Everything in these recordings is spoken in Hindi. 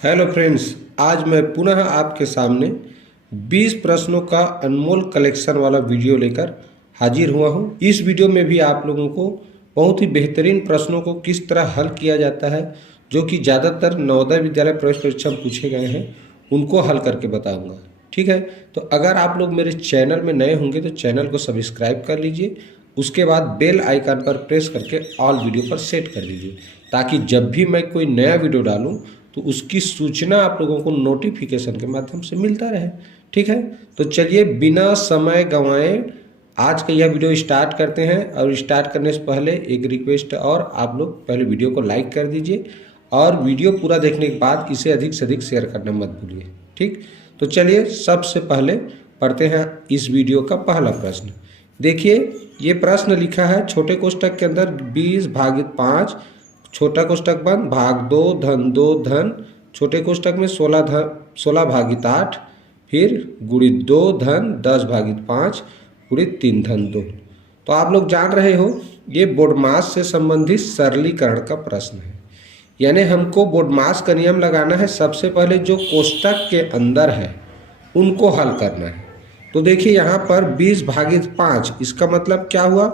हेलो फ्रेंड्स, आज मैं पुनः आपके सामने 20 प्रश्नों का अनमोल कलेक्शन वाला वीडियो लेकर हाजिर हुआ हूं। इस वीडियो में भी आप लोगों को बहुत ही बेहतरीन प्रश्नों को किस तरह हल किया जाता है, जो कि ज़्यादातर नवोदय विद्यालय प्रवेश परीक्षा में पूछे गए हैं, उनको हल करके बताऊंगा। ठीक है, तो अगर आप लोग मेरे चैनल में नए होंगे तो चैनल को सब्सक्राइब कर लीजिए। उसके बाद बेल आइकन पर प्रेस करके ऑल वीडियो पर सेट कर लीजिए, ताकि जब भी मैं कोई नया वीडियो डालूं तो उसकी सूचना आप लोगों को नोटिफिकेशन के माध्यम से मिलता रहे। ठीक है, तो चलिए बिना समय गंवाए आज का यह वीडियो स्टार्ट करते हैं। और स्टार्ट करने से पहले एक रिक्वेस्ट और, आप लोग पहले वीडियो को लाइक कर दीजिए और वीडियो पूरा देखने के बाद इसे अधिक से अधिक शेयर करना मत भूलिए। ठीक, तो चलिए सबसे पहले पढ़ते हैं इस वीडियो का पहला प्रश्न। देखिए, ये प्रश्न लिखा है छोटे कोष्टक के अंदर 20/5 छोटा कोष्टक बंद भाग 2 धन 2 धन छोटे कोष्टक में 16/8 फिर गुणित 2 धन 10/5 गुणित 3 धन 2। तो आप लोग जान रहे हो ये बोडमास से संबंधित सरलीकरण का प्रश्न है। यानी हमको बोडमास का नियम लगाना है। सबसे पहले जो कोष्टक के अंदर है उनको हल करना है। तो देखिए यहाँ पर 20/5, इसका मतलब क्या हुआ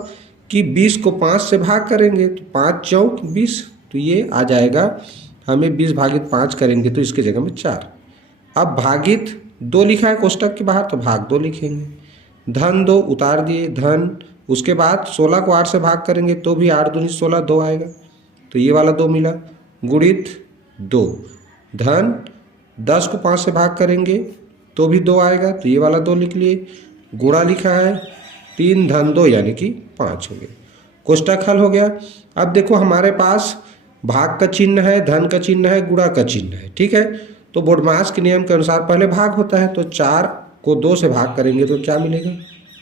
कि 20 को 5 से भाग करेंगे तो 5 चौक 20, तो ये आ जाएगा। हमें 20/5 करेंगे तो इसके जगह में 4। अब भागित 2 लिखा है कोष्टक के बाहर, तो भाग 2 लिखेंगे। धन 2 उतार दिए धन, उसके बाद 16 को 8 से भाग करेंगे तो भी 8 दूनी 16 2 आएगा, तो ये वाला 2 मिला। गुणित 2 धन 10 को 5 से भाग करेंगे तो भी 2 आएगा, तो ये वाला 2 लिख लिए। गुणा लिखा है 3 धन 2 यानी कि 5 हो गया। कोष्टक हल हो गया। अब देखो हमारे पास भाग का चिन्ह है, धन का चिन्ह है, गुणा का चिन्ह है। ठीक है, तो बोडमास के नियम के अनुसार पहले भाग होता है, तो 4 को 2 से भाग करेंगे तो क्या मिलेगा?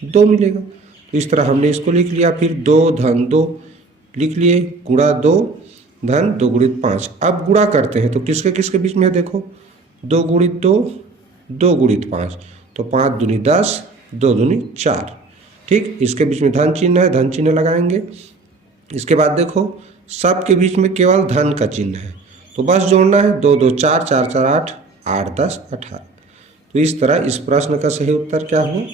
2 मिलेगा। तो इस तरह हमने इसको लिख लिया। फिर 2 धन 2 लिख लिए, गुणा 2 धन 2 गुणित 5। अब गुणा करते हैं तो किसके किसके बीच में है? देखो 2 गुणित 2 2 गुणित 5, तो 5 दूनी 10 2 दूनी 4। ठीक, इसके बीच में धन चिन्ह है, धन चिन्ह लगाएंगे। इसके बाद देखो सब के बीच में केवल धन का चिन्ह है, तो बस जोड़ना है। 2 2 4 4 4 8 8 10 18। तो इस तरह इस प्रश्न का सही उत्तर क्या हो?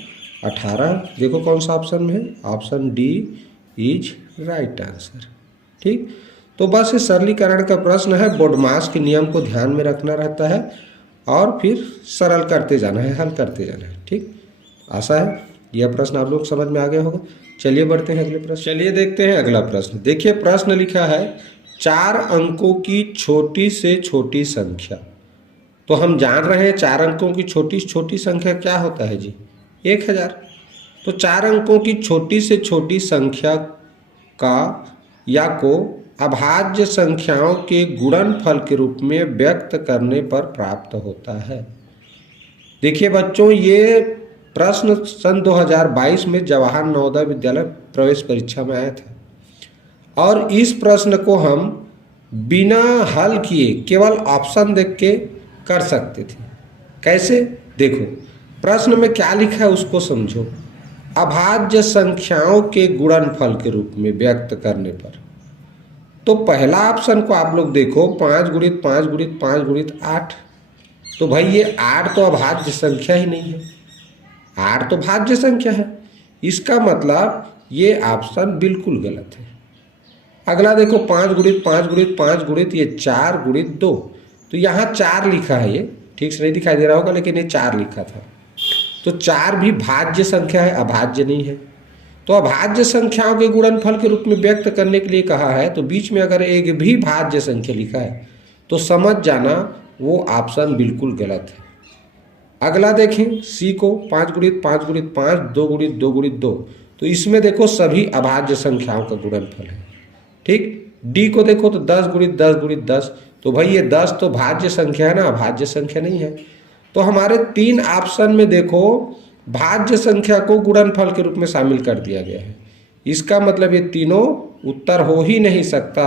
18। देखो कौन सा ऑप्शन में है? Option D is right answer. ठीक, तो बस ये सरलीकरण का प्रश्न है। बोडमास के नियम को ध्यान में रखना रहता है और फिर सरल करते जाना है, हल करते जाना है। ठीक, आशा है यह प्रश्न आप लोग समझ में आ गया होगा। चलिए बढ़ते हैं अगले प्रश्न। चलिए देखते हैं अगला प्रश्न। देखिए प्रश्न लिखा है 4 अंकों की छोटी से छोटी संख्या। तो हम जान रहे हैं 4 अंकों की छोटी से छोटी संख्या क्या होता है जी? 1000। तो 4 अंकों की छोटी से छोटी संख्या का या को अभाज्य संख्याओं के गुणनफल के रूप में व्यक्त करने पर प्राप्त होता है। देखिए बच्चों, ये प्रश्न सन 2022 में जवाहर नवोदय विद्यालय प्रवेश परीक्षा में आया था और इस प्रश्न को हम बिना हल किए केवल ऑप्शन देख के कर सकते थे। कैसे? देखो प्रश्न में क्या लिखा है उसको समझो। अभाज्य संख्याओं के गुणनफल के रूप में व्यक्त करने पर, तो पहला ऑप्शन को आप लोग देखो 5 गुणित 5 गुणित 5 गुणित 8। तो भाई ये 8 तो अभाज्य संख्या ही नहीं है, 8 तो भाज्य संख्या है। इसका मतलब ये ऑप्शन बिल्कुल गलत है। अगला देखो 5 गुणित 5 गुणित 5 गुणित ये 4 गुणित 2। तो यहाँ 4 लिखा है, ये ठीक से नहीं दिखाई दे रहा होगा लेकिन ये 4 लिखा था। तो 4 भी भाज्य संख्या है, अभाज्य नहीं है। तो अभाज्य संख्याओं के गुणनफल के रूप में व्यक्त करने के लिए कहा है, तो बीच में अगर एक भी भाज्य संख्या लिखा है तो समझ जाना वो ऑप्शन बिल्कुल गलत है। अगला देखें सी को 5 गुणित 5 गुणित 5 2 गुणित 2 गुणित 2। तो इसमें देखो सभी अभाज्य संख्याओं का गुणनफल है। ठीक, डी को देखो तो 10 गुणित 10 गुणित 10। तो भाई ये 10 तो भाज्य संख्या है ना, अभाज्य संख्या नहीं है। तो हमारे 3 ऑप्शन में देखो भाज्य संख्या को गुणनफल के रूप में शामिल कर दिया गया है। इसका मतलब ये तीनों उत्तर हो ही नहीं सकता।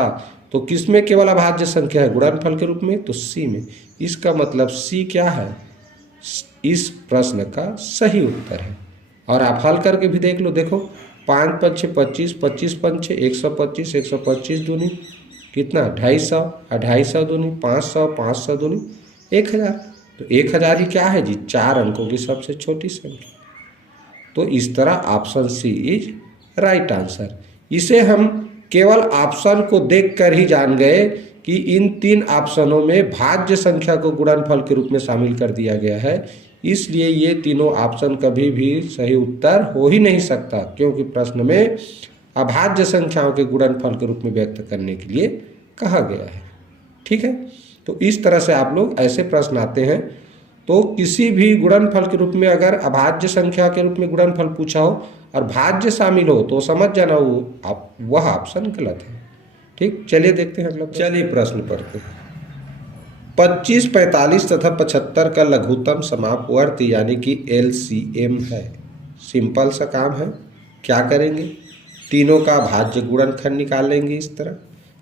तो किसमें केवल अभाज्य संख्या है? गुणनफल के रूप में, तो सी में। इसका मतलब सी क्या है? इस प्रश्न का सही उत्तर है। और आप हल करके भी देख लो। देखो 5 5 6 25 25 5 6 125 125 दूनी कितना 250 250 दूनी 500 500 दूनी 1000। तो 1000 ही क्या है जी, 4 अंकों की सबसे छोटी संख्या। तो इस तरह option C is right answer. इसे हम केवल ऑप्शन को देखकर ही जान गए कि इन 3 ऑप्शनों में भाज्य संख्या को गुणनफल के रूप में शामिल कर दिया गया है, इसलिए ये तीनों ऑप्शन कभी भी सही उत्तर हो ही नहीं सकता, क्योंकि प्रश्न में अभाज्य संख्याओं के गुणनफल के रूप में व्यक्त करने के लिए कहा गया है। ठीक है, तो इस तरह से आप लोग ऐसे प्रश्न आते हैं, तो किसी भी गुणनफल के रूप में अगर अभाज्य संख्या के रूप में गुणनफल पूछा हो और भाज्य शामिल हो तो समझ जाना वह ऑप्शन गलत है। ठीक, चलिए देखते हैं अगला। चलिए प्रश्न पढ़ते हैं। 25, 45 तथा 75 का लघुत्तम समापवर्त यानी कि LCM है। सिंपल सा काम है, क्या करेंगे, तीनों का भाज्य गुणनखंड निकालेंगे। इस तरह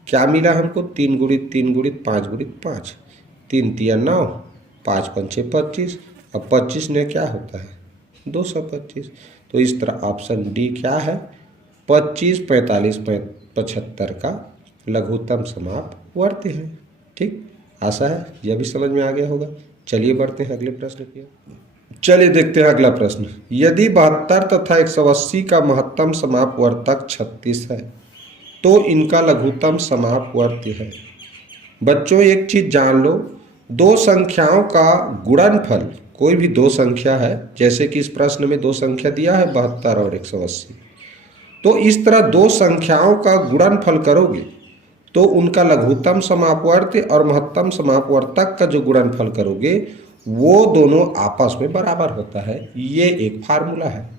क्या मिला हमको, 3 गुणित 3 गुणित 5 गुणित 5, 3 तिया 9, 5 पंचे 25, अब 25 ने क्या होता है 225। तो इस तरह ऑप्शन डी क्या है, 25, 45, 75 का लघुत्तम समापवर्त है। ठीक, आशा है यह भी समझ में आ गया होगा। चलिए बढ़ते हैं अगले प्रश्न की। चलिए देखते हैं अगला प्रश्न। यदि 72 तथा 180 का महत्तम समापवर्तक 36 है तो इनका लघुत्तम समापवर्त है। बच्चों एक चीज जान लो, दो संख्याओं का गुणनफल, कोई भी दो संख्या है, जैसे कि इस प्रश्न में दो संख्या दिया है 72 और 180, तो इस तरह दो संख्याओं का गुणनफल करोगे तो उनका लघुत्तम समापवर्त और महत्तम समापवर्तक का जो गुणनफल करोगे वो दोनों आपस में बराबर होता है। ये एक फार्मूला है।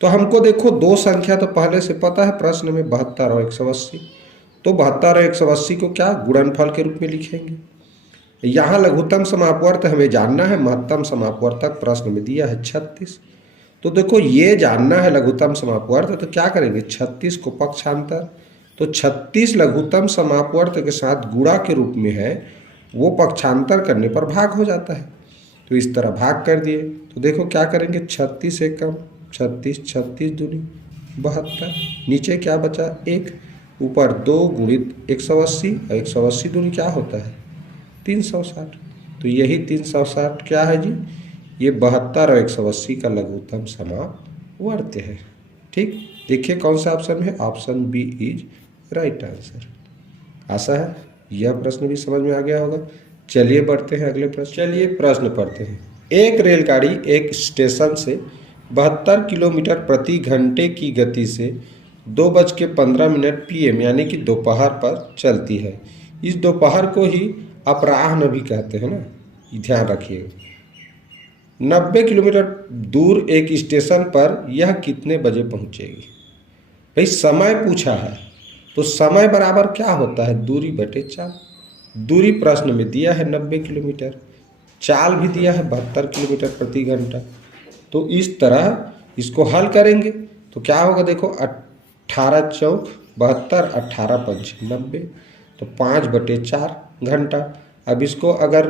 तो हमको देखो दो संख्या तो पहले से पता है प्रश्न में 72 और 180, तो 72 और 180 को क्या गुणनफल के रूप में लिखेंगे। यहाँ लघुत्तम समापवर्त हमें जानना है, महत्तम समापवर्तक प्रश्न में दिया है 36। तो देखो ये जानना है लघुत्तम समापवर्त, तो क्या करेंगे 36 को पक्षांतर, तो 36 लघुत्तम समापवर्त के साथ गुणा के रूप में है, वो पक्षांतर करने पर भाग हो जाता है। तो इस तरह भाग कर दिए, तो देखो क्या करेंगे 36 एकम 36, 36 दूनी 72, नीचे क्या बचा 1, ऊपर 2 गुणित 180, 180 दूनी क्या होता है 360। तो यही 360 क्या है जी, ये 72 और 180 का लघुत्तम समापवर्त है। ठीक, देखिए कौन सा ऑप्शन है, option B is right answer. आशा है यह प्रश्न भी समझ में आ गया होगा। चलिए बढ़ते हैं अगले प्रश्न। चलिए प्रश्न पढ़ते हैं। एक रेलगाड़ी एक स्टेशन से 72 किलोमीटर प्रति घंटे की गति से 2:15 PM यानी कि दोपहर पर चलती है। इस दोपहर को ही अपराह्न भी कहते हैं ना, ध्यान रखिएगा। 90 किलोमीटर दूर एक स्टेशन पर यह कितने बजे पहुंचेगी। भाई समय पूछा है, तो समय बराबर क्या होता है दूरी बटे चाल। दूरी प्रश्न में दिया है 90 किलोमीटर, चाल भी दिया है 72 किलोमीटर प्रति घंटा। तो इस तरह इसको हल करेंगे तो क्या होगा, देखो 18 चौक 72, 18 पंच 90, तो 5/4 घंटा। अब इसको अगर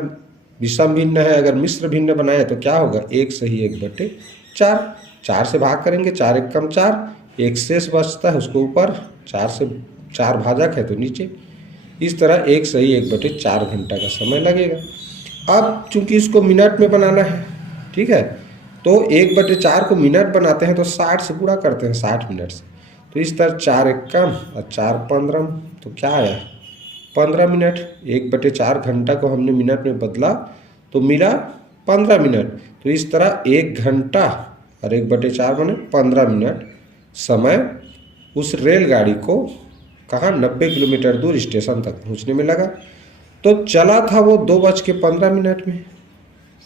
विषम भिन्न है, अगर मिश्र भिन्न बनाए तो क्या होगा 1 सही 1/4, 4 से भाग करेंगे, 4 एकम 4, एक शेष बचता है उसको ऊपर, 4 से 4 भाजक है तो नीचे। इस तरह 1 सही 1/4 घंटा का समय लगेगा। अब चूंकि इसको मिनट में बनाना है, ठीक है, तो 1/4 को मिनट बनाते हैं तो 60 से गुणा करते हैं 60 मिनट से। तो इस तरह 4 एकम और 4 15, तो क्या आया 15 मिनट। 1/4 घंटा को हमने मिनट में बदला तो मिला 15 मिनट। तो इस तरह 1 घंटा और 1/4 बने 15 मिनट समय उस रेलगाड़ी को कहाँ 90 किलोमीटर दूर स्टेशन तक पहुँचने में लगा। तो चला था वो 2:15 में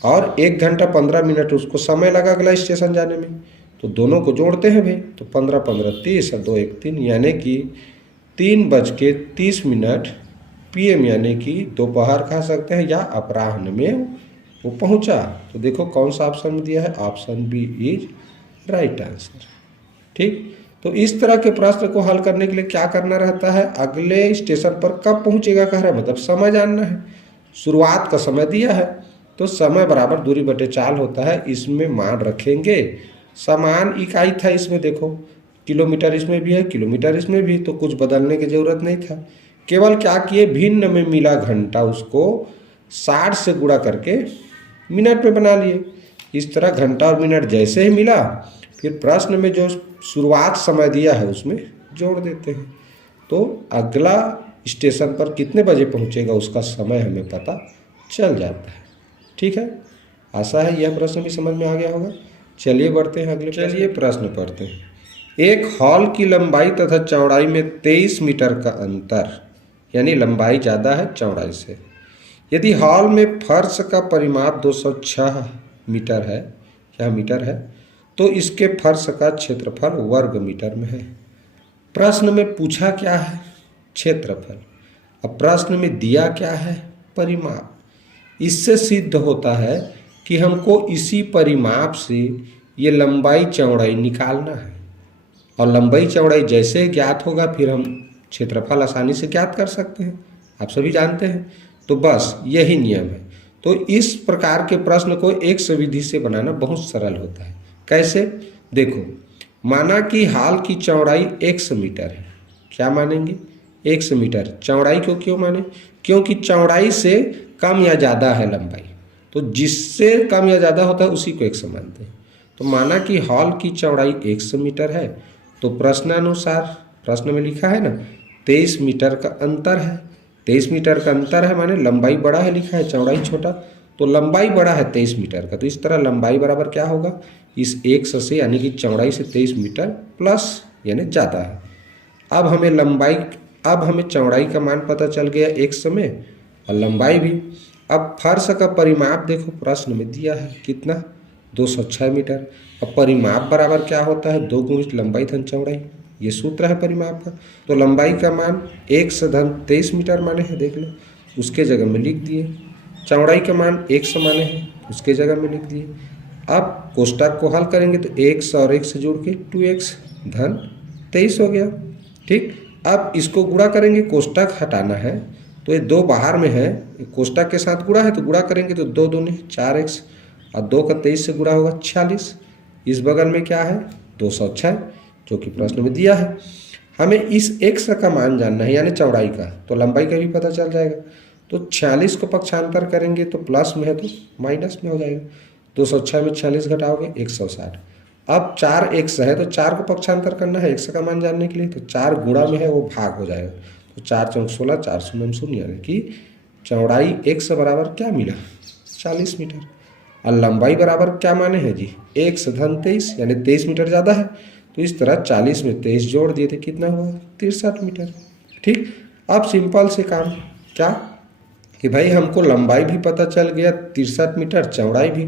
और 1 घंटा 15 मिनट उसको समय लगा अगला स्टेशन जाने में। तो दोनों को जोड़ते हैं भाई, तो 15 15 30 और 2 1 3, यानी कि 3:30 PM यानी कि दोपहर कह सकते हैं या अपराह्न में वो पहुंचा। तो देखो कौन सा ऑप्शन दिया है, option B is right answer. ठीक, तो इस तरह के प्रश्न को हल करने के लिए क्या करना रहता है, अगले स्टेशन पर कब पहुंचेगा कह रहा है, मतलब समय जानना है। शुरुआत का समय दिया है तो समय बराबर दूरी बटे चाल होता है। इसमें मान रखेंगे, समान इकाई था इसमें, देखो किलोमीटर इसमें भी है किलोमीटर इसमें भी, तो कुछ बदलने की जरूरत नहीं था। केवल क्या किए, भिन्न में मिला घंटा उसको 60 से गुणा करके मिनट में बना लिए। इस तरह घंटा और मिनट जैसे ही मिला फिर प्रश्न में जो शुरुआत समय दिया है उसमें जोड़ देते हैं। तो अगला स्टेशन पर कितने बजे पहुंचेगा उसका समय हमें पता चल जाता है। ठीक है, आशा है यह प्रश्न भी समझ में आ गया होगा। चलिए बढ़ते हैं अगले। चलिए प्रश्न पढ़ते हैं। एक हॉल की लंबाई तथा चौड़ाई में 23 मीटर का अंतर, यानी लंबाई ज़्यादा है चौड़ाई से। यदि हॉल में फर्श का परिमाप 206 मीटर है, यह मीटर है, तो इसके फर्श का क्षेत्रफल वर्ग मीटर में है। प्रश्न में पूछा क्या है? क्षेत्रफल। अब प्रश्न में दिया क्या है? परिमाप। इससे सिद्ध होता है कि हमको इसी परिमाप से ये लंबाई चौड़ाई निकालना है, और लंबाई चौड़ाई जैसे ज्ञात होगा फिर हम क्षेत्रफल आसानी से ज्ञात कर सकते हैं, आप सभी जानते हैं। तो बस यही नियम है। तो इस प्रकार के प्रश्न को एक्स विधि से बनाना बहुत सरल होता है। कैसे? देखो, माना कि हॉल की चौड़ाई x मीटर है। क्या मानेंगे? x metre. चौड़ाई को क्यों माने? क्योंकि चौड़ाई से कम या ज़्यादा है लंबाई, तो जिससे कम या ज़्यादा होता है उसी को x मानते हैं। तो माना कि हॉल की चौड़ाई x मीटर है, तो प्रश्नानुसार प्रश्न में लिखा है ना 23 मीटर का अंतर है। 23 मीटर का अंतर है माने लंबाई बड़ा है, लिखा है चौड़ाई छोटा, तो लंबाई बड़ा है 23 मीटर का। तो इस तरह लंबाई बराबर क्या होगा? इस x से यानी कि चौड़ाई से 23 मीटर प्लस यानी ज़्यादा है। अब हमें चौड़ाई का मान पता चल गया x में और लंबाई भी। अब फर्श का परिमाप देखो प्रश्न में दिया है कितना? 206 मीटर। अब परिमाप बराबर क्या होता है? 2 गुणित लंबाई धन चौड़ाई, ये सूत्र है परिमाप का। तो लंबाई का मान x धन 23 मीटर माने है, देख लो, उसके जगह में लिख दिए। चौड़ाई का मान x माने है, उसके जगह में लिख दिए। अब कोष्टक को हल करेंगे तो x और x जोड़ के 2x धन 23 हो गया। ठीक, अब इसको गुणा करेंगे, कोष्टक हटाना है, तो ये 2 बाहर में है, कोष्टक के साथ गुणा है तो गुणा करेंगे तो 2 दूनी 4x और 2 का 23 से गुणा होगा 46। इस बगल में क्या है? 206 जो कि प्रश्न में दिया है। हमें इस x का मान जानना है यानी चौड़ाई का, तो लंबाई का भी पता चल जाएगा। तो 46 को पक्षांतर करेंगे तो प्लस में है तो माइनस में हो जाएगा। 206 में 46 घटाओगे 160। अब 4x है तो 4 को पक्षांतर करना है x का मान जानने के लिए, तो 4 गुणा में है वो भाग हो जाएगा। तो 4 चौक 16, 4 शून्य शून्य, यानी कि चौड़ाई x बराबर क्या मिला? 40 मीटर। और लंबाई बराबर क्या माने हैं जी? x धन 23 यानी 23 मीटर ज़्यादा है। तो इस तरह 40 में 23 जोड़ दिए थे, कितना हुआ? 63 मीटर। ठीक, अब सिंपल से काम क्या कि भाई हमको लंबाई भी पता चल गया 63 मीटर, चौड़ाई भी।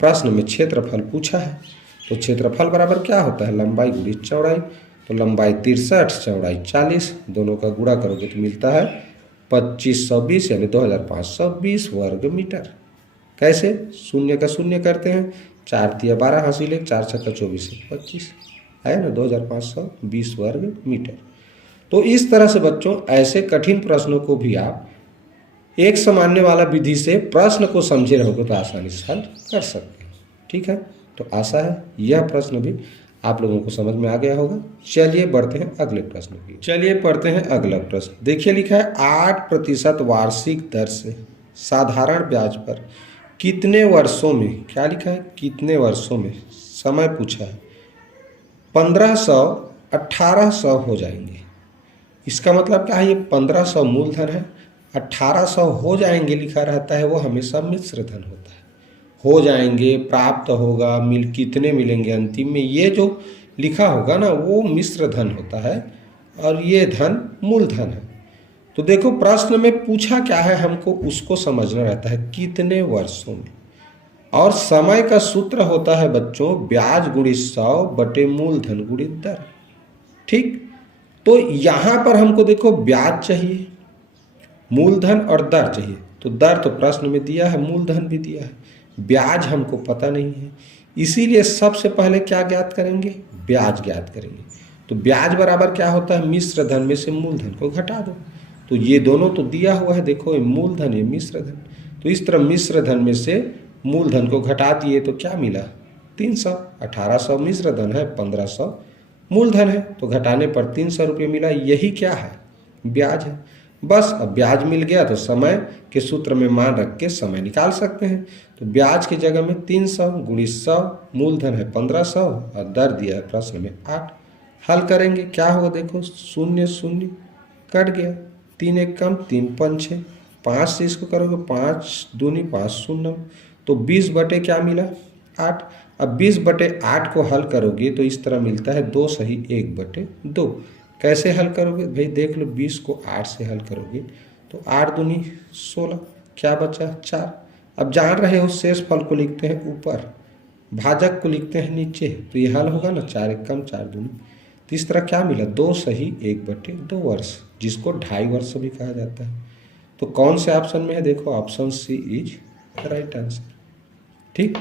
प्रश्न में क्षेत्रफल पूछा है, तो क्षेत्रफल बराबर क्या होता है? लंबाई गुणित चौड़ाई। तो लंबाई 63, चौड़ाई 40, दोनों का गुणा करोगे तो मिलता है 2520 यानी 2520 वर्ग मीटर। कैसे? शून्य का शून्य करते हैं, 4 तिया 12 हासिल है, 4 छक्का 24 25 है ना, 2520 वर्ग मीटर। तो इस तरह से बच्चों ऐसे कठिन प्रश्नों को भी आप एक सामान्य वाला विधि से प्रश्न को समझे रहोगे तो आसानी से हल कर सकते हैं। ठीक है, तो आशा है यह प्रश्न भी आप लोगों को समझ में आ गया होगा। चलिए बढ़ते हैं अगले प्रश्न की। चलिए पढ़ते हैं अगला प्रश्न। देखिए लिखा है 8% वार्षिक दर से साधारण ब्याज पर कितने वर्षों में, क्या लिखा है? कितने वर्षों में समय पूछा है। 1500 1800 हो जाएंगे। इसका मतलब क्या है? ये 1500 मूलधन है, 1800 हो जाएंगे लिखा रहता है, वो हमेशा मिश्र धन होता है। हो जाएंगे, प्राप्त होगा, कितने मिलेंगे अंतिम में, ये जो लिखा होगा ना वो मिश्र धन होता है और ये धन मूलधन है। तो देखो प्रश्न में पूछा क्या है हमको उसको समझना रहता है, कितने वर्षों में। और समय का सूत्र होता है बच्चों ब्याज गुणित 100 बटे मूलधन गुणित दर। ठीक, तो यहाँ पर हमको देखो ब्याज चाहिए, मूलधन और दर चाहिए। तो दर तो प्रश्न में दिया है, मूलधन भी दिया है, ब्याज हमको पता नहीं है, इसीलिए सबसे पहले क्या ज्ञात करेंगे? ब्याज ज्ञात करेंगे। तो ब्याज बराबर क्या होता है? मिश्र धन में से मूलधन को घटा दो। तो ये दोनों तो दिया हुआ है, देखो ये मूलधन ये मिश्र धन, तो इस तरह मिश्र धन में से मूलधन को घटा दिए तो क्या मिला? 300। 1800 मिश्र धन है, 1500 मूलधन है, तो घटाने पर 300 रुपये मिला। यही क्या है? ब्याज है। बस अब ब्याज मिल गया तो समय के सूत्र में मान रख के समय निकाल सकते हैं। तो ब्याज की जगह में 300 गुणित 100, मूलधन है 1500 और दर दिया है प्रश्न में 8। हल करेंगे क्या होगा, देखो 0 0 कट गया, 3 1 कम 3 5 6, 5 से इसको करोगे 5 दूनी 5 शून्य, तो 20 बटे क्या मिला 8। अब 20 बटे 8 को हल करोगे तो इस तरह मिलता है 2 सही 1 बटे 2। कैसे हल करोगे भाई, देख लो 20 को 8 से हल करोगे तो 8 दूनी 16, क्या बचा 4। अब जान रहे हो शेष फल को लिखते हैं ऊपर, भाजक को लिखते हैं नीचे, तो ये हल होगा ना 4 1 कम 4 दूनी। तो इस तरह क्या मिला 2 सही 1 बटे 2 वर्ष, जिसको 2.5 वर्ष भी कहा जाता है। तो कौन से ऑप्शन में है, देखो option C is right answer. ठीक,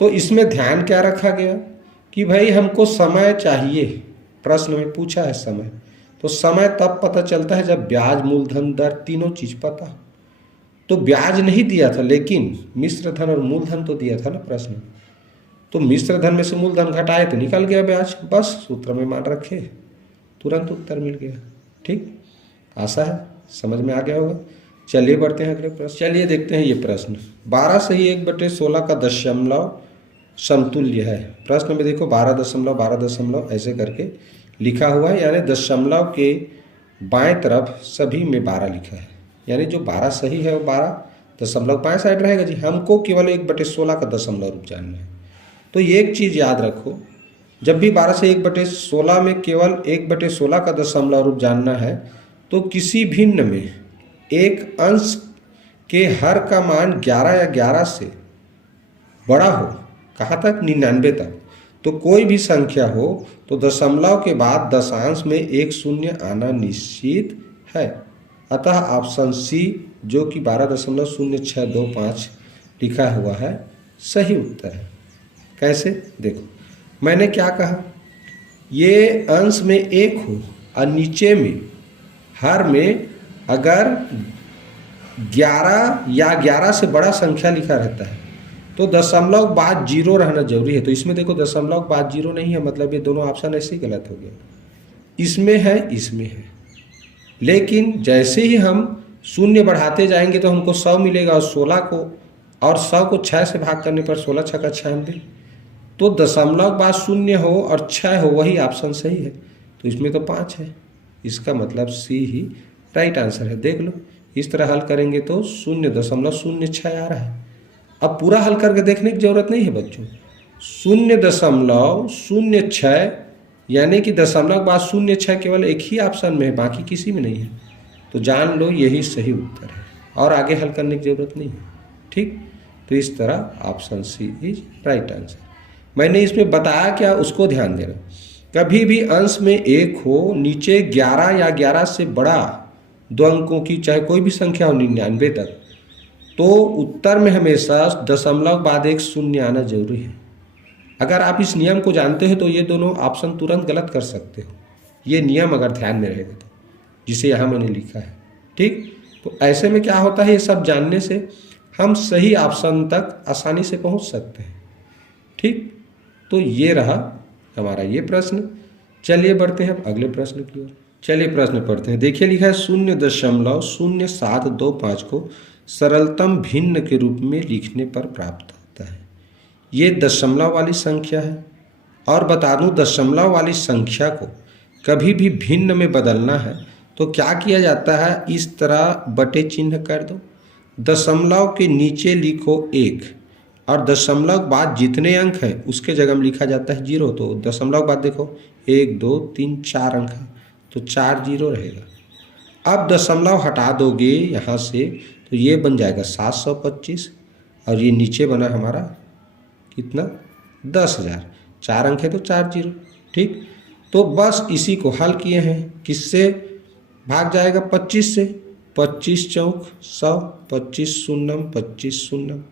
तो इसमें ध्यान क्या रखा गया कि भाई हमको समय चाहिए, प्रश्न में पूछा है समय, तो समय तब पता चलता है जब ब्याज मूलधन दर तीनों चीज पता हो। तो ब्याज नहीं दिया था लेकिन मिश्र धन और मूलधन तो दिया था ना प्रश्न में, तो मिश्र धन में से मूलधन घटाए तो निकल गया ब्याज, बस सूत्र में मान रखे तुरंत उत्तर मिल गया। ठीक, आशा है समझ में आ गया होगा। चलिए बढ़ते हैं अगले प्रश्न। चलिए देखते हैं ये प्रश्न, 12 सही 1 बटे 16 का दशमलव समतुल्य है। प्रश्न में देखो 12 ऐसे करके लिखा हुआ है, यानी दशमलव के बाएं तरफ सभी में 12 लिखा है, यानी जो 12 सही है वो 12 दशमलव बाएं साइड रहेगा जी। हमको केवल 1 बटे 16 का दशमलव रूप जानना है। तो ये एक चीज़ याद रखो, जब भी 12 से 1 बटे 16 में केवल 1 बटे 16 का दशमलव रूप जानना है, तो किसी भिन्न में एक अंश के हर का मान 11 या 11 से बड़ा हो, कहाँ तक 99 तक, तो कोई भी संख्या हो तो दशमलव के बाद दशांश में एक शून्य आना निश्चित है। अतः ऑप्शन सी जो कि 12.0625 लिखा हुआ है सही उत्तर है। कैसे, देखो मैंने क्या कहा, ये अंश में 1 हो और नीचे में हर में अगर 11 या 11 से बड़ा संख्या लिखा रहता है तो दशमलव बाद 0 रहना जरूरी है। तो इसमें देखो दशमलव बाद 0 नहीं है, मतलब ये दोनों ऑप्शन ऐसे ही गलत हो गया। इसमें है, इसमें है, लेकिन जैसे ही हम शून्य बढ़ाते जाएंगे तो हमको 100 मिलेगा और 16 को और 100 को 6 से भाग करने पर 16 6 का 96, तो दशमलव बाद 0 हो और 6 हो, वही ऑप्शन सही है। तो इसमें तो 5 है, इसका मतलब सी ही राइट आंसर है। देख लो इस तरह हल करेंगे तो 0.06 आ रहा है। अब पूरा हल करके देखने की जरूरत नहीं है बच्चों, 0.06 यानी कि दशमलव बाद 0.6 केवल एक ही ऑप्शन में है, बाकी किसी में नहीं है। तो जान लो यही सही उत्तर है और आगे हल करने की जरूरत नहीं है। ठीक, तो इस तरह option C is right answer. मैंने इसमें बताया क्या, उसको ध्यान देना। कभी भी अंश में 1 हो, नीचे 11 या 11 से बड़ा 2 अंकों की चाहे कोई भी संख्या हो 99 तक, तो उत्तर में हमेशा दशमलव बाद एक शून्य आना जरूरी है। अगर आप इस नियम को जानते हो तो ये दोनों ऑप्शन तुरंत गलत कर सकते हो, ये नियम अगर ध्यान में रहेगा तो, जिसे यहाँ मैंने लिखा है। ठीक, तो ऐसे में क्या होता है, ये सब जानने से हम सही ऑप्शन तक आसानी से पहुँच सकते हैं। ठीक, तो ये रहा हमारा ये प्रश्न। चलिए बढ़ते हैं अब अगले प्रश्न की ओर। चलिए प्रश्न पढ़ते हैं। देखिए लिखा है 0.0725 को सरलतम भिन्न के रूप में लिखने पर प्राप्त होता है। ये दशमलव वाली संख्या है, और बता दूं दशमलव वाली संख्या को कभी भी भिन्न में बदलना है तो क्या किया जाता है, इस तरह बटे चिन्ह कर दो, दशमलव के नीचे लिखो 1 और दशमलव बाद जितने अंक हैं उसके जगह में लिखा जाता है 0। तो दशमलव बाद देखो 1 2 3 4 अंक है तो 4 0 रहेगा। अब दशमलव हटा दोगे यहाँ से तो ये बन जाएगा 725 और ये नीचे बना हमारा कितना 10,000, 4 अंक है तो 4 0। ठीक, तो बस इसी को हल किए हैं, किससे भाग जाएगा 25 से, 25 चौक 100, 25 शून्यम 25 शून्यम,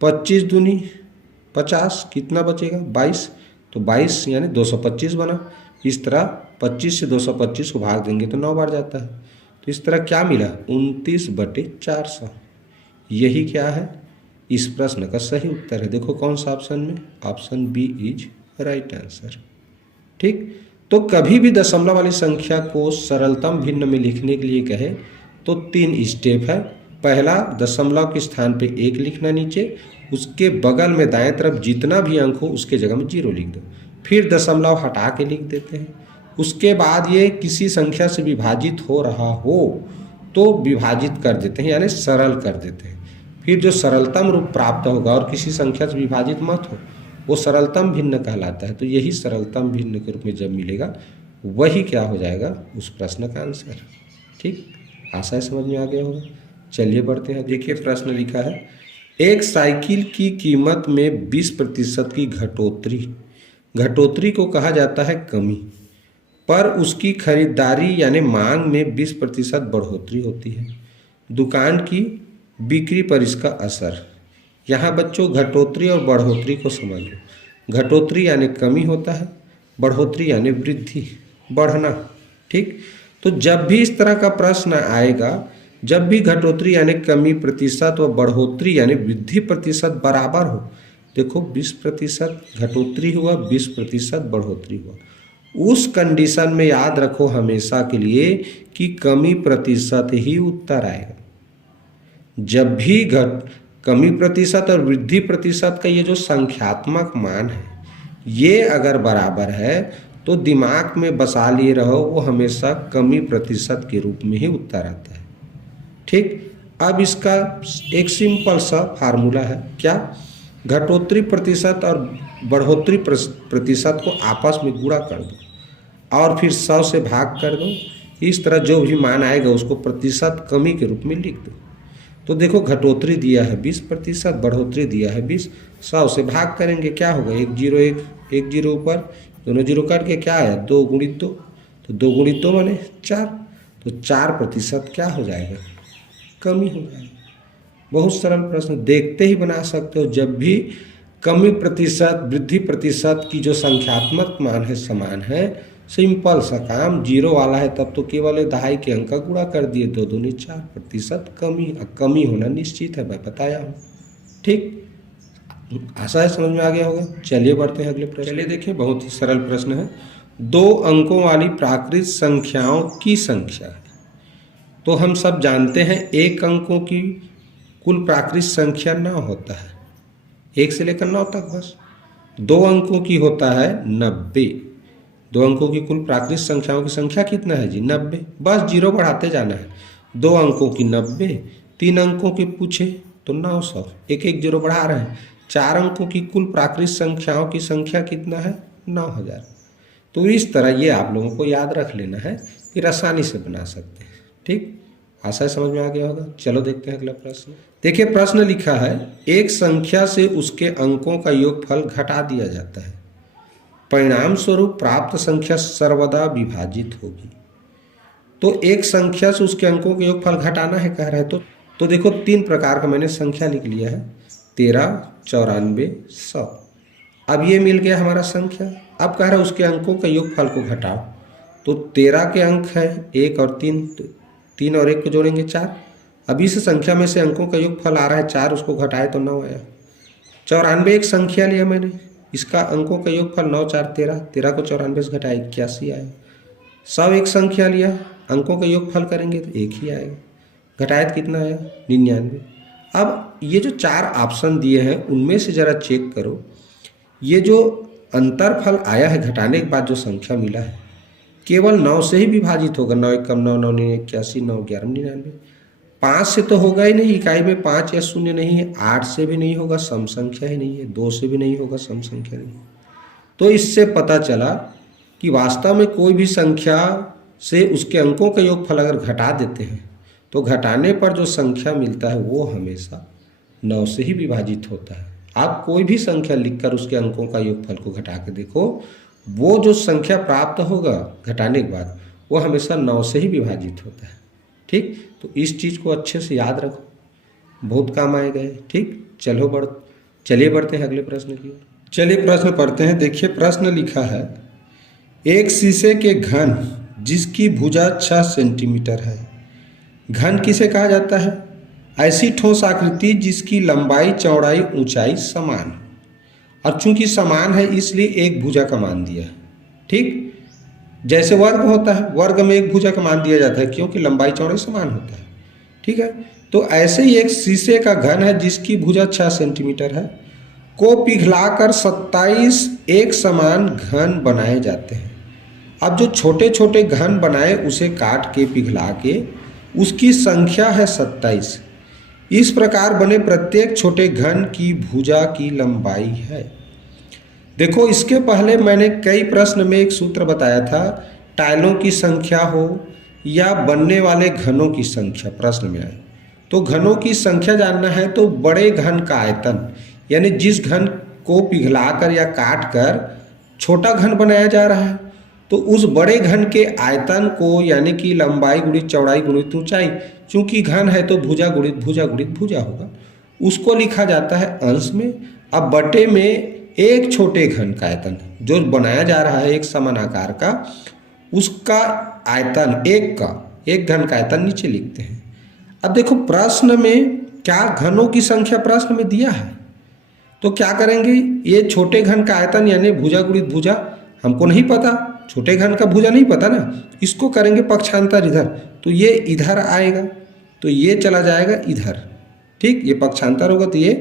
25 दूनी 50, कितना बचेगा 22, तो 22 यानी 225 बना। इस तरह 25 से 225 को भाग देंगे तो 9 बार जाता है। तो इस तरह क्या मिला 29/400। यही क्या है इस प्रश्न का सही उत्तर है। देखो कौन सा ऑप्शन में, option B is right answer. ठीक, तो कभी भी दशमलव वाली संख्या को सरलतम भिन्न में लिखने के लिए कहे तो 3 स्टेप है। पहला, दशमलव के स्थान पे 1 लिखना नीचे, उसके बगल में दाएं तरफ जितना भी अंक हो उसके जगह में 0 लिख दो, फिर दशमलव हटा के लिख देते हैं। उसके बाद ये किसी संख्या से विभाजित हो रहा हो तो विभाजित कर देते हैं, यानी सरल कर देते हैं। फिर जो सरलतम रूप प्राप्त होगा और किसी संख्या से विभाजित मत हो, वो सरलतम भिन्न कहलाता है। तो यही सरलतम भिन्न के रूप में जब मिलेगा वही क्या हो जाएगा, उस प्रश्न का आंसर। ठीक, आशा समझ में आ गया होगा। चलिए बढ़ते हैं। देखिए प्रश्न लिखा है, एक साइकिल की कीमत में 20% की घटोतरी को कहा जाता है कमी, पर उसकी खरीदारी यानी मांग में 20% बढ़ोतरी होती है। दुकान की बिक्री पर इसका असर। यहाँ बच्चों घटोतरी और बढ़ोतरी को समझ लो। घटोतरी यानी कमी होता है, बढ़ोतरी यानी वृद्धि, बढ़ना। ठीक, तो जब भी इस तरह का प्रश्न आएगा, जब भी घटोतरी यानी कमी प्रतिशत व बढ़ोतरी यानी वृद्धि प्रतिशत बराबर हो, देखो 20% घटोतरी हुआ, 20% बढ़ोतरी हुआ, उस कंडीशन में याद रखो हमेशा के लिए कि कमी प्रतिशत ही उत्तर आएगा। जब भी कमी प्रतिशत और वृद्धि प्रतिशत का ये जो संख्यात्मक मान है ये अगर बराबर है तो दिमाग में बसा लिए रहो, वो हमेशा कमी प्रतिशत के रूप में ही उत्तर आता है। ठीक, अब इसका एक सिंपल सा फार्मूला है, क्या? घटोतरी प्रतिशत और बढ़ोतरी प्रतिशत को आपस में गुणा कर दो और फिर 100 से भाग कर दो। इस तरह जो भी मान आएगा उसको प्रतिशत कमी के रूप में लिख दो। तो देखो घटोतरी दिया है 20%, बढ़ोतरी दिया है 20, 100 से भाग करेंगे क्या होगा, 1 जीरो ऊपर, दोनों जीरो कट के क्या आया, 2 गुणित 2, तो 2 गुणित 2 माने 4, तो 4% क्या हो जाएगा, कमी हो जाएगा। बहुत सरल प्रश्न, देखते ही बना सकते हो। जब भी कमी प्रतिशत वृद्धि प्रतिशत की जो संख्यात्मक मान है समान है, सिंपल सा काम, 0 वाला है तब तो केवल 2.5 के अंक का गुणा कर दिए, 2 दूनी 4%, कमी होना निश्चित है, मैं बताया हूँ। ठीक, आशा है समझ में आ गया होगा। चलिए बढ़ते हैं अगले प्रश्न। चलिए देखिए, बहुत ही सरल प्रश्न है। 2 अंकों वाली प्राकृत संख्याओं की संख्या है। तो हम सब जानते हैं 1 अंकों की कुल प्राकृत संख्या 9 होता है, 1 से लेकर 9 तक बस। 2 अंकों की होता है 90। 2 अंकों की कुल प्राकृत संख्याओं की संख्या कितना है जी, 90। बस 0 बढ़ाते जाना है। 2 अंकों की 90, 3 अंकों के पूछे तो 900, एक 0 बढ़ा रहे हैं। 4 अंकों की कुल प्राकृत संख्याओं की संख्या कितना है, 9000। तो इस तरह ये आप लोगों को याद रख लेना है, फिर आसानी से बना सकते हैं। ठीक, आशा समझ में आ गया होगा। चलो देखते हैं अगला प्रश्न। देखिए प्रश्न लिखा है, एक संख्या से उसके अंकों का योगफल घटा दिया जाता है, परिणाम स्वरूप प्राप्त संख्या सर्वदा विभाजित होगी। तो एक संख्या से उसके अंकों के योगफल घटाना है कह रहे हैं, तो देखो 3 प्रकार का मैंने संख्या लिख लिया है, 13, 94, 100। अब ये मिल गया हमारा संख्या। अब कह रहा है उसके अंकों का योगफल को घटाओ। तो 13 के अंक है 1 और 3, 3 और 1 को जोड़ेंगे 4। अब इस संख्या में से अंकों का योगफल आ रहा है 4, उसको घटाए तो 9 आया। 94 एक संख्या लिया मैंने, इसका अंकों का योगफल 9 4 13, 13 को 94 से घटाए 81 आया। 100 एक संख्या लिया, अंकों का योगफल करेंगे तो 1 ही आएगा, घटाए तो कितना आया, 99। अब ये जो 4 ऑप्शन दिए हैं उनमें से ज़रा चेक करो, ये जो अंतरफल आया है घटाने के बाद जो संख्या मिला है केवल 9 से ही विभाजित होगा। 9 1 कम 9, 9 9 81, 9 11 99। 5 से तो होगा ही नहीं, इकाई में 5 या 0 नहीं है। 8 से भी नहीं होगा, सम संख्या ही नहीं है। 2 से भी नहीं होगा, सम संख्या नहीं। तो इससे पता चला कि वास्तव में कोई भी संख्या से उसके अंकों का योगफल अगर घटा देते हैं तो घटाने पर जो संख्या मिलता है वो हमेशा 9 से ही विभाजित होता है। आप कोई भी संख्या लिखकर उसके अंकों का योगफल को घटा के देखो, वो जो संख्या प्राप्त होगा घटाने के बाद वो हमेशा 9 से ही विभाजित होता है। ठीक, तो इस चीज़ को अच्छे से याद रखो, बहुत काम आएगा। ठीक, चलिए बढ़ते हैं अगले प्रश्न की ओर। चलिए प्रश्न पढ़ते हैं। देखिए प्रश्न लिखा है, एक शीशे के घन जिसकी भुजा 6 सेंटीमीटर है। घन किसे कहा जाता है? ऐसी ठोस आकृति जिसकी लंबाई चौड़ाई ऊंचाई समान, और चूंकि समान है इसलिए एक भुजा का मान दिया है। ठीक, जैसे वर्ग होता है, वर्ग में एक भुजा का मान दिया जाता है क्योंकि लंबाई चौड़ाई समान होता है। ठीक है। तो ऐसे ही एक शीशे का घन है जिसकी भुजा 6 सेंटीमीटर है, को पिघलाकर 27 एक समान घन बनाए जाते हैं। अब जो छोटे छोटे घन बनाए उसे काट के पिघला के उसकी संख्या है 27। इस प्रकार बने प्रत्येक छोटे घन की भुजा की लंबाई है। देखो, इसके पहले मैंने कई प्रश्न में एक सूत्र बताया था, टाइलों की संख्या हो या बनने वाले घनों की संख्या प्रश्न में आए। तो घनों की संख्या जानना है तो बड़े घन का आयतन, यानी जिस घन को पिघलाकर या काट कर छोटा घन बनाया जा रहा है, तो उस बड़े घन के आयतन को, यानी कि लंबाई गुणित चौड़ाई गुणित ऊंचाई, चूंकि घन है तो भुजा गुणित भुजा होगा, उसको लिखा जाता है अंश में। अब बटे में एक छोटे घन का आयतन जो बनाया जा रहा है एक समान आकार का, उसका आयतन एक घन का आयतन नीचे लिखते हैं। अब देखो, प्रश्न में क्या घनों की संख्या प्रश्न में दिया है, तो क्या करेंगे, ये छोटे घन का आयतन यानी भुजा गुणित भुजा हमको नहीं पता, छोटे घन का भुजा नहीं पता ना, इसको करेंगे पक्षांतर इधर, तो ये इधर आएगा, तो ये चला जाएगा इधर। ठीक, ये पक्षांतर होगा तो ये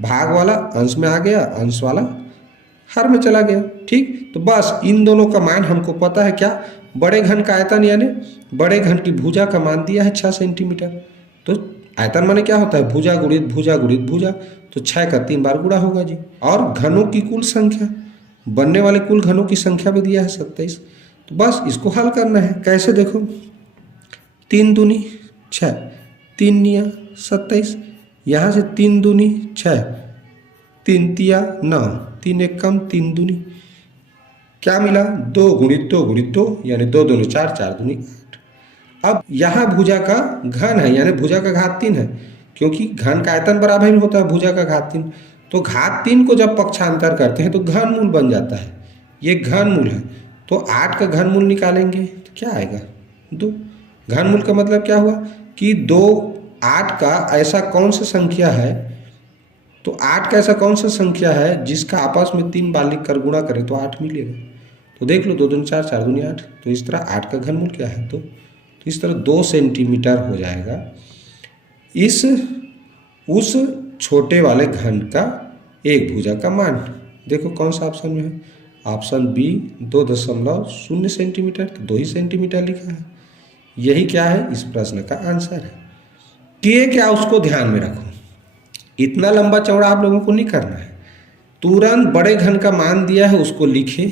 भाग वाला अंश में आ गया, अंश वाला हर में चला गया। ठीक, तो बस इन दोनों का मान हमको पता है, क्या, बड़े घन का आयतन यानी बड़े घन की भुजा का मान दिया है 6 सेंटीमीटर। तो आयतन माने क्या होता है, भुजा गुणित भुजा, तो 6 का 3 बार गुणा होगा जी। और घनों की कुल संख्या, बनने वाले कुल घनों की संख्या भी दिया है 27। तो बस इसको हल करना है। कैसे, देखो, 3 दूनी 6, 3 निया 27, यहाँ से 3 दूनी 6, 3 तिया 9, 3 एक कम 3 दूनी क्या मिला, 2 गुणित 2 यानी 2 दूनी 4, 4 दूनी 8। अब यहाँ भुजा का घन है यानी भुजा का घात 3 है, क्योंकि घन का आयतन बराबर होता है भुजा का घात 3। तो घात 3 को जब पक्षांतर करते हैं तो घनमूल बन जाता है, ये घनमूल है। तो 8 का घनमूल निकालेंगे तो क्या आएगा, 2। घनमूल का मतलब क्या हुआ कि 2, 8 का ऐसा कौन सा संख्या है, तो 8 का ऐसा कौन सा संख्या है जिसका आपस में 3 बार लिख कर गुणा करें तो 8 मिलेगा। तो देख लो, 2 दूनी 4, 4 दूनी 8, तो इस तरह 8 का घनमूल क्या है, तो इस तरह 2 सेंटीमीटर हो जाएगा उस छोटे वाले घन का एक भुजा का मान। देखो कौन सा ऑप्शन में है, ऑप्शन बी 2.0 सेंटीमीटर, तो 2 ही सेंटीमीटर लिखा है। यही क्या है, इस प्रश्न का आंसर है। किए क्या, उसको ध्यान में रखो, इतना लंबा चौड़ा आप लोगों को नहीं करना है। तुरंत बड़े घन का मान दिया है उसको लिखे,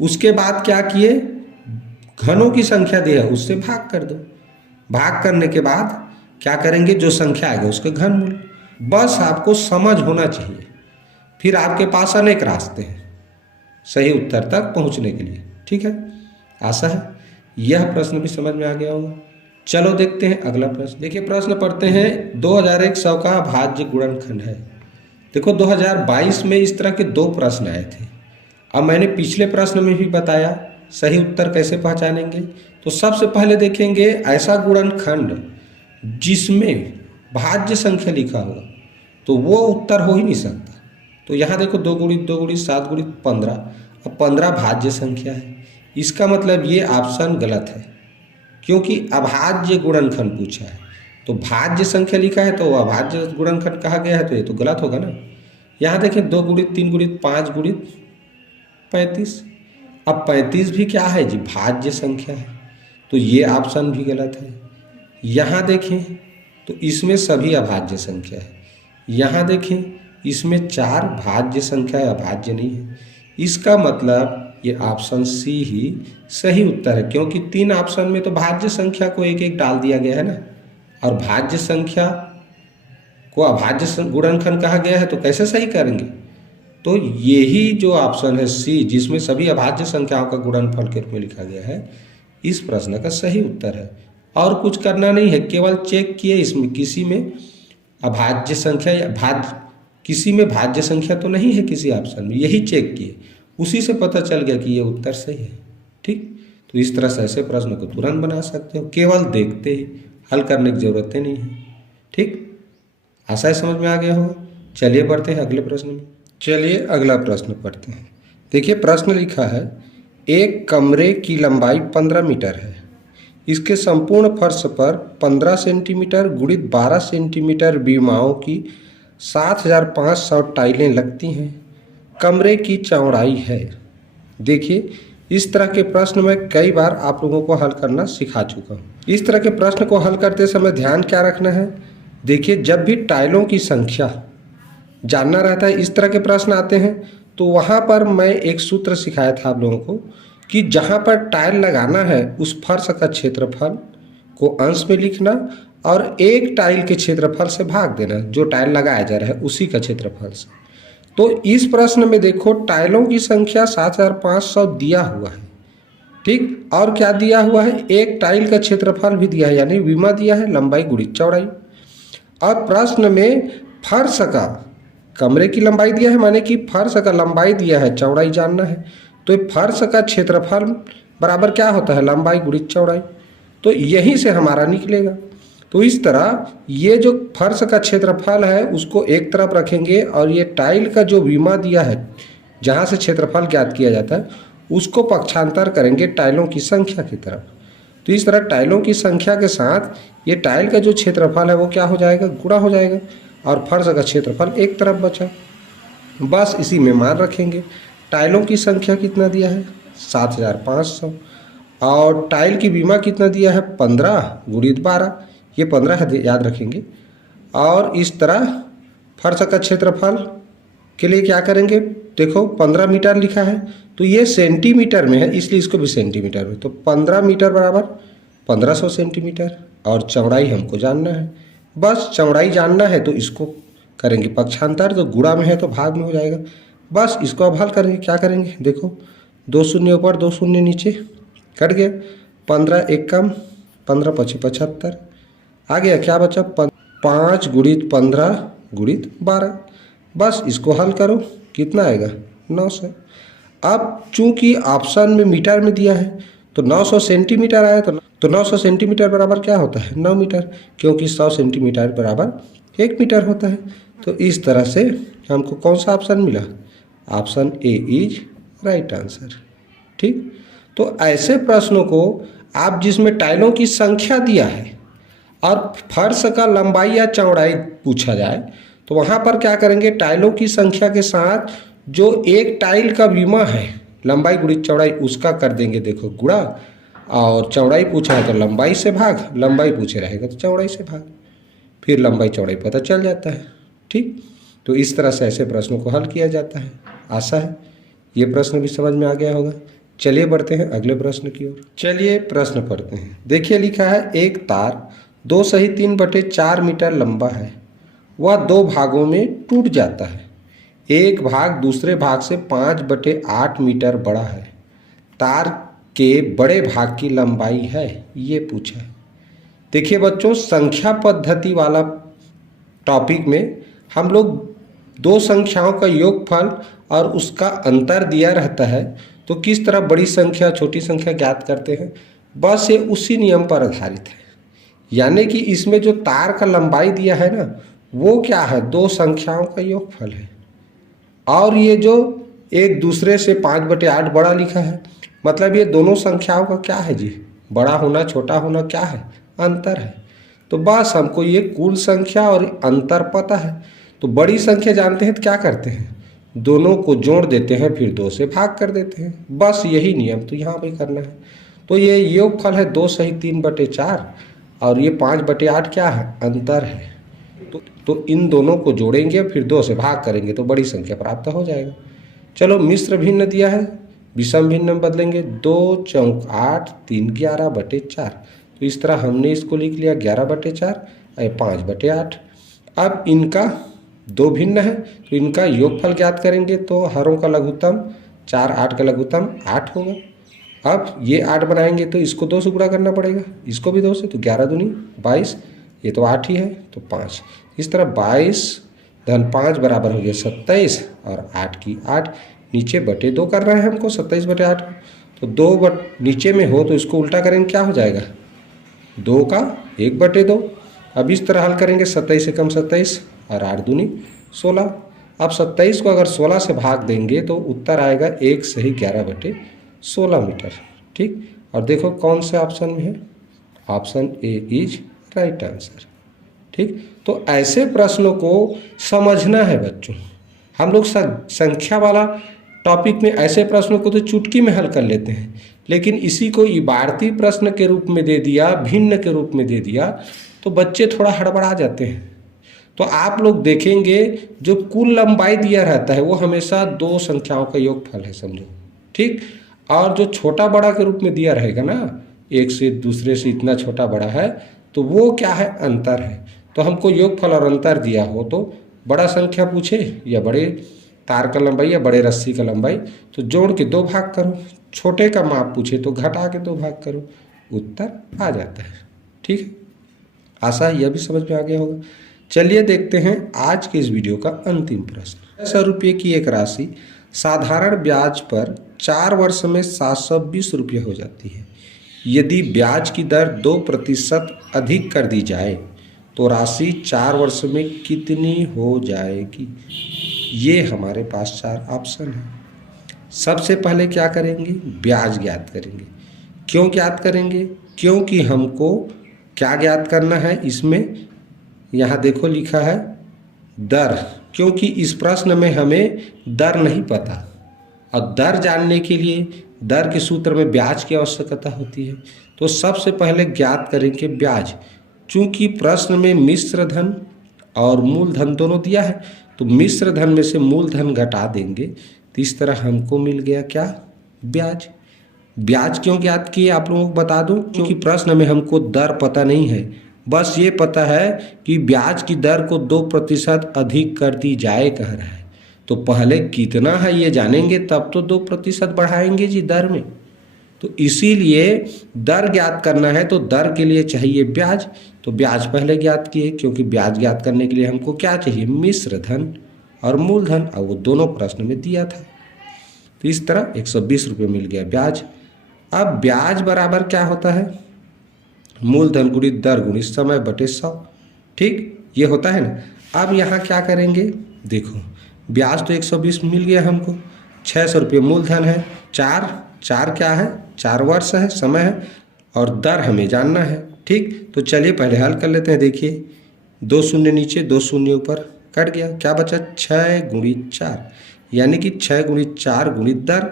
उसके बाद क्या किए, घनों की संख्या दी है उससे भाग कर दो, भाग करने के बाद क्या करेंगे, जो संख्या आएगा उसके घनमूल। बस आपको समझ होना चाहिए, फिर आपके पास अनेक रास्ते हैं सही उत्तर तक पहुंचने के लिए। ठीक है, आशा है यह प्रश्न भी समझ में आ गया होगा। चलो देखते हैं अगला प्रश्न। देखिए, प्रश्न पढ़ते हैं, 2100 का अभाज्य गुणनखंड है। देखो, 2022 में इस तरह के 2 प्रश्न आए थे। अब मैंने पिछले प्रश्न में भी बताया सही उत्तर कैसे पहचानेंगे। तो सबसे पहले देखेंगे ऐसा गुणनखंड जिसमें भाज्य संख्या लिखा होगा, तो वो उत्तर हो ही नहीं सकता। तो यहाँ देखो, 2 गुणित 2 गुणित 7 गुणित 15, अब 15 भाज्य संख्या है, इसका मतलब ये ऑप्शन गलत है, क्योंकि अभाज्य गुणनखंड पूछा है। तो भाज्य संख्या लिखा है तो अभाज्य गुणनखंड कहा गया है, तो ये तो गलत होगा ना। यहाँ देखें, 2 गुणित 3 गुणित 5 गुणित 35, अब 35 भी क्या है जी, भाज्य संख्या है, तो ये ऑप्शन भी गलत है। यहाँ देखें तो इसमें सभी अभाज्य संख्या है, यहाँ देखें इसमें 4 भाज्य संख्या है, अभाज्य नहीं है। इसका मतलब ये ऑप्शन सी ही सही उत्तर है, क्योंकि 3 ऑप्शन में तो भाज्य संख्या को एक एक डाल दिया गया है ना, और भाज्य संख्या को अभाज्य गुणनखंड कहा गया है, तो कैसे सही करेंगे। तो यही जो ऑप्शन है सी, जिसमें सभी अभाज्य संख्याओं का गुणनफल के रूप में लिखा गया है, इस प्रश्न का सही उत्तर है। और कुछ करना नहीं है, केवल चेक किए इसमें किसी में अभाज्य संख्या या किसी में भाज्य संख्या तो नहीं है किसी ऑप्शन में, यही चेक किए, उसी से पता चल गया कि ये उत्तर सही है। ठीक, तो इस तरह से ऐसे प्रश्न को तुरंत बना सकते हो, केवल देखते ही, हल करने की जरूरत नहीं है। ठीक, आशा समझ में आ गया होगा। चलिए बढ़ते हैं अगले प्रश्न में। चलिए अगला प्रश्न पढ़ते हैं। देखिए, प्रश्न लिखा है, एक कमरे की लंबाई 15 मीटर है, इसके संपूर्ण फर्श पर 15 सेंटीमीटर गुणित 12 सेंटीमीटर विमाओं की 7500 टाइलें लगती हैं। कमरे की चौड़ाई है। देखिए, इस तरह के प्रश्न मैं कई बार आप लोगों को हल करना सिखा चुका हूँ। इस तरह के प्रश्न को हल करते समय ध्यान क्या रखना है? देखिए, जब भी टाइलों की संख्या जानना रहता है, इस तरह के प्रश्न आते हैं, तो वहाँ पर मैं एक सूत्र सिखाया था आप लोगों को कि जहाँ पर टाइल लगाना है उस फर्श का क्षेत्रफल को अंश में लिखना और एक टाइल के क्षेत्रफल से भाग देना, जो टाइल लगाया जा रहा है उसी का क्षेत्रफल से। तो इस प्रश्न में देखो, टाइलों की संख्या 7500 दिया हुआ है, ठीक, और क्या दिया हुआ है? एक टाइल का क्षेत्रफल भी दिया है, यानी विमा दिया है, लंबाई गुणित चौड़ाई। और प्रश्न में फर्श का, कमरे की लंबाई दिया है, माने कि फर्श का लंबाई दिया है, चौड़ाई जानना है। तो फर्श का क्षेत्रफल बराबर क्या होता है? लंबाई गुणित चौड़ाई। तो यहीं से हमारा निकलेगा। तो इस तरह ये जो फर्श का क्षेत्रफल है उसको एक तरफ रखेंगे और ये टाइल का जो विमा दिया है, जहाँ से क्षेत्रफल ज्ञात किया जाता है, उसको पक्षांतर करेंगे टाइलों की संख्या की तरफ। तो इस तरह टाइलों की संख्या के साथ ये टाइल का जो क्षेत्रफल है वो क्या हो जाएगा? गुणा हो जाएगा, और फर्श का क्षेत्रफल एक तरफ बचा। बस इसी में मान रखेंगे। टाइलों की संख्या कितना दिया है? 7500, और टाइल की विमा कितना दिया है? 15 गुणित 12, ये 15 है, याद रखेंगे। और इस तरह फर्श का क्षेत्रफल के लिए क्या करेंगे? देखो 15 मीटर लिखा है, तो ये सेंटीमीटर में है, इसलिए इसको भी सेंटीमीटर में। तो 15 मीटर बराबर 1500 सेंटीमीटर, और चौड़ाई हमको जानना है। बस चौड़ाई जानना है तो इसको करेंगे पक्षांतर, तो गुणा में है तो भाग में हो जाएगा। बस इसको अब हल करेंगे। क्या करेंगे? देखो, 2 शून्य ऊपर 2 शून्य नीचे, कट गया। 15 एक कम, 15 पचे 75, आ गया। क्या बचा? 5 गुणित 15 गुणित 12। बस इसको हल करो, कितना आएगा? 900। अब चूंकि ऑप्शन में मीटर में दिया है तो 900 सेंटीमीटर आया, तो 900 सेंटीमीटर बराबर क्या होता है? 9 मीटर, क्योंकि 100 सेंटीमीटर बराबर 1 मीटर होता है। तो इस तरह से हमको कौन सा ऑप्शन मिला? Option A is right answer. ठीक, तो ऐसे प्रश्नों को आप जिसमें टाइलों की संख्या दिया है और फर्श का लंबाई या चौड़ाई पूछा जाए, तो वहाँ पर क्या करेंगे? टाइलों की संख्या के साथ जो एक टाइल का विमा है, लंबाई गुणित चौड़ाई, उसका कर देंगे देखो गुणा, और चौड़ाई पूछा है तो लंबाई से भाग, लंबाई पूछे रहेगा तो चौड़ाई से भाग, फिर लंबाई चौड़ाई पता चल जाता है। ठीक, तो इस तरह से ऐसे प्रश्नों को हल किया जाता है। आशा है ये प्रश्न भी समझ में आ गया होगा। चलिए बढ़ते हैं अगले प्रश्न की ओर। चलिए प्रश्न पढ़ते हैं। देखिए लिखा है, एक तार 2 सही 3/4 मीटर लंबा है, वह 2 भागों में टूट जाता है। एक भाग दूसरे भाग से 5/8 मीटर बड़ा है। तार के बड़े भाग की लंबाई है, ये पूछा है। देखिए बच्चों, संख्या पद्धति वाला टॉपिक में हम लोग 2 संख्याओं का योगफल और उसका अंतर दिया रहता है, तो किस तरह बड़ी संख्या छोटी संख्या ज्ञात करते हैं, बस ये उसी नियम पर आधारित है। यानी कि इसमें जो तार का लंबाई दिया है ना, वो क्या है? 2 संख्याओं का योगफल है। और ये जो एक दूसरे से 5/8 बड़ा लिखा है, मतलब ये दोनों संख्याओं का क्या है जी? बड़ा होना छोटा होना क्या है? अंतर है। तो बस हमको ये कुल संख्या और अंतर पता है। तो बड़ी संख्या जानते हैं तो क्या करते हैं? दोनों को जोड़ देते हैं, फिर 2 से भाग कर देते हैं। बस यही नियम तो यहाँ पे करना है। तो ये योगफल है 2 सही 3/4, और ये 5/8 क्या है? अंतर है। तो इन दोनों को जोड़ेंगे, फिर 2 से भाग करेंगे तो बड़ी संख्या प्राप्त हो जाएगा। चलो, मिश्र भिन्न दिया है, विषम भिन्न में बदलेंगे। 2 चौक 8, 3 11/4। तो इस तरह हमने इसको लिख लिया 11/4 और 5/8। अब इनका 2 भिन्न है, तो इनका योगफल ज्ञात करेंगे, तो हरों का लघुत्तम 4, 8 का लघुत्तम 8 होगा। अब ये 8 बनाएंगे तो इसको 2 से गुणा करना पड़ेगा, इसको भी 2 से, तो 11 दूनी 22, ये तो 8 ही है, तो 5। इस तरह 22 धन 5 बराबर हो गया 27, और 8 की 8, नीचे बटे 2 कर रहे हैं हमको, 27/8। तो 2 नीचे में हो तो इसको उल्टा करेंगे, क्या हो जाएगा? 2 का 1/2। अब इस तरह हल करेंगे, 27 से कम 27, और 8 दूनी 16। अब 27 को अगर 16 से भाग देंगे तो उत्तर आएगा 1 सही 11/16 मीटर। ठीक, और देखो कौन से ऑप्शन में है? Option A is right answer. ठीक, तो ऐसे प्रश्नों को समझना है बच्चों। हम लोग संख्या वाला टॉपिक में ऐसे प्रश्नों को तो चुटकी में हल कर लेते हैं, लेकिन इसी को इबारती प्रश्न के रूप में दे दिया, भिन्न के रूप में दे दिया, तो बच्चे थोड़ा हड़बड़ा जाते हैं। तो आप लोग देखेंगे जो कुल लंबाई दिया रहता है वो हमेशा दो संख्याओं का योगफल है, समझो। ठीक, और जो छोटा बड़ा के रूप में दिया रहेगा ना, एक से दूसरे से इतना छोटा बड़ा है, तो वो क्या है, अंतर है। तो हमको योगफल और अंतर दिया हो तो बड़ा संख्या पूछे या बड़े तार का लंबाई या बड़े रस्सी का लंबाई, तो जोड़ के 2 भाग करो। छोटे का माप पूछे तो घटा के 2 भाग करो, उत्तर आ जाता है। ठीक है, आशा है यह भी समझ में आ गया होगा। चलिए देखते हैं आज के इस वीडियो का अंतिम प्रश्न। 600 रुपये की एक राशि साधारण ब्याज पर 4 वर्ष में 720 रुपये हो जाती है। यदि ब्याज की दर 2% अधिक कर दी जाए तो राशि 4 वर्ष में कितनी हो जाएगी। ये हमारे पास 4 ऑप्शन है। सबसे पहले क्या करेंगे, ब्याज ज्ञात करेंगे। क्यों ज्ञात करेंगे, क्योंकि हमको क्या ज्ञात करना है, इसमें यहाँ देखो लिखा है दर, क्योंकि इस प्रश्न में हमें दर नहीं पता, और दर जानने के लिए दर के सूत्र में ब्याज की आवश्यकता होती है। तो सबसे पहले ज्ञात करेंगे ब्याज। चूंकि प्रश्न में मिश्र धन और मूलधन दोनों दिया है, तो मिश्र धन में से मूलधन घटा देंगे, तो इस तरह हमको मिल गया क्या, ब्याज। ब्याज क्यों ज्ञात किए आप लोगों को बता दूं, क्योंकि प्रश्न में हमको दर पता नहीं है, बस ये पता है कि ब्याज की दर को 2% अधिक कर दी जाए कह रहा है। तो पहले कितना है ये जानेंगे, तब तो 2% बढ़ाएंगे जी दर में। तो इसीलिए दर ज्ञात करना है तो दर के लिए चाहिए ब्याज, तो ब्याज पहले ज्ञात किए, क्योंकि ब्याज ज्ञात करने के लिए हमको क्या चाहिए, मिश्र धन और मूलधन, और वो दोनों प्रश्न में दिया था। तो इस तरह 120 रुपये मिल गया ब्याज। अब ब्याज बराबर क्या होता है, मूलधन गुणित दर गुणित समय बटे 100। ठीक, ये होता है ना। अब यहाँ क्या करेंगे, देखो ब्याज तो 120 मिल गया हमको, 600 रुपये मूलधन है, 4 क्या है, 4 वर्ष है, समय है, और दर हमें जानना है। ठीक, तो चलिए पहले हल कर लेते हैं। देखिए 2 शून्य नीचे 2 शून्य ऊपर, कट गया, क्या बचा, 6 गुणित 4, यानी कि 6 गुणित 4 गुणित दर।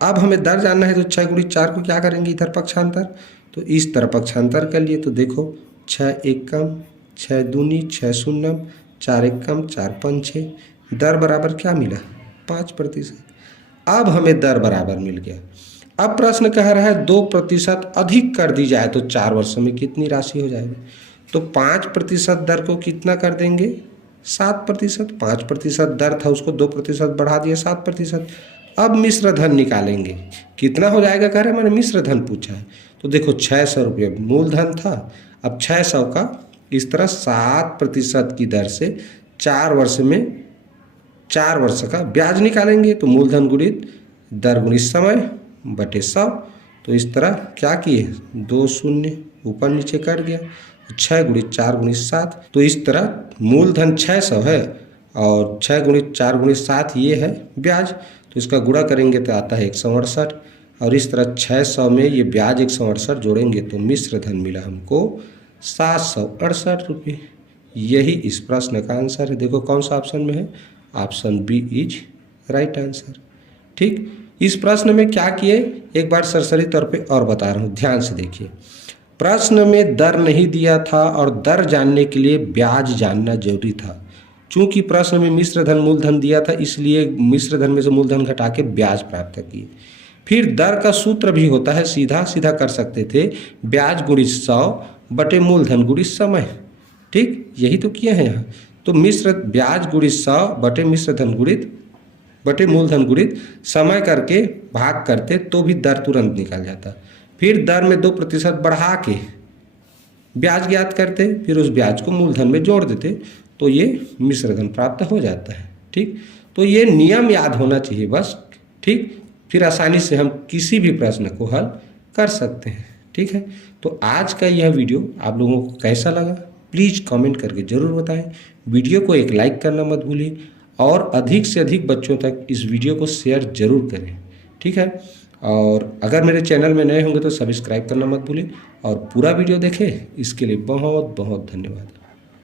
अब हमें दर जानना है, तो 6 गुणित 4 को क्या करेंगे, इधर पक्षांतर, तो इस तरह पक्षांतर कर लिए, तो देखो 6 एकम 6 दूनी 6 शून्यम, 4 एकम 4 पंच 6, दर बराबर क्या मिला, 5%। अब हमें दर बराबर मिल गया। अब प्रश्न कह रहा है 2% अधिक कर दी जाए तो 4 वर्षों में कितनी राशि हो जाएगी। तो 5% दर को कितना कर देंगे, 7%। 5% दर था, उसको 2% बढ़ा दिया 7%। अब मिश्र धन निकालेंगे, कितना हो जाएगा कह रहे हैं, मैंने मिश्र धन पूछा है। तो देखो 600 रुपये मूलधन था, अब 600 का इस तरह 7% की दर से 4 वर्ष में 4 वर्ष का ब्याज निकालेंगे, तो मूलधन गुणित दर गुणित समय बटे 100। तो इस तरह क्या किए, 2 शून्य ऊपर नीचे कट गया, 6 गुणित 4 गुणित 7। तो इस तरह मूलधन 600 है और 6 गुणित 4 गुणित 7 ये है ब्याज, तो इसका गुणा करेंगे तो आता है 168, और इस तरह 600 में ये ब्याज 168 जोड़ेंगे तो मिश्र धन मिला हमको 768 रुपये। यही इस प्रश्न का आंसर है। देखो कौन सा ऑप्शन में है, option B is right answer. ठीक, इस प्रश्न में क्या किए, एक बार सरसरी तौर पे और बता रहा हूँ, ध्यान से देखिए। प्रश्न में दर नहीं दिया था और दर जानने के लिए ब्याज जानना जरूरी था। चूंकि प्रश्न में मिश्र धन मूलधन दिया था, इसलिए मिश्र धन में से मूलधन घटा के ब्याज प्राप्त किए। फिर दर का सूत्र भी होता है, सीधा सीधा कर सकते थे, ब्याज गुणित 100 बटे मूलधन गुणित समय। ठीक, यही तो किए हैं यहाँ। तो मिश्र ब्याज गुणित 100 बटे मिश्र धन गुणित बटे मूलधन गुणित समय करके भाग करते तो भी दर तुरंत निकल जाता। फिर दर में 2% बढ़ा के ब्याज ज्ञात करते, फिर उस ब्याज को मूलधन में जोड़ देते, तो ये मिश्र धन प्राप्त हो जाता है। ठीक, तो ये नियम याद होना चाहिए बस। ठीक, फिर आसानी से हम किसी भी प्रश्न को हल कर सकते हैं। ठीक है, तो आज का यह वीडियो आप लोगों को कैसा लगा प्लीज़ कमेंट करके ज़रूर बताएं। वीडियो को एक लाइक करना मत भूलिए और अधिक से अधिक बच्चों तक इस वीडियो को शेयर ज़रूर करें। ठीक है, और अगर मेरे चैनल में नए होंगे तो सब्सक्राइब करना मत भूलें और पूरा वीडियो देखें। इसके लिए बहुत बहुत धन्यवाद।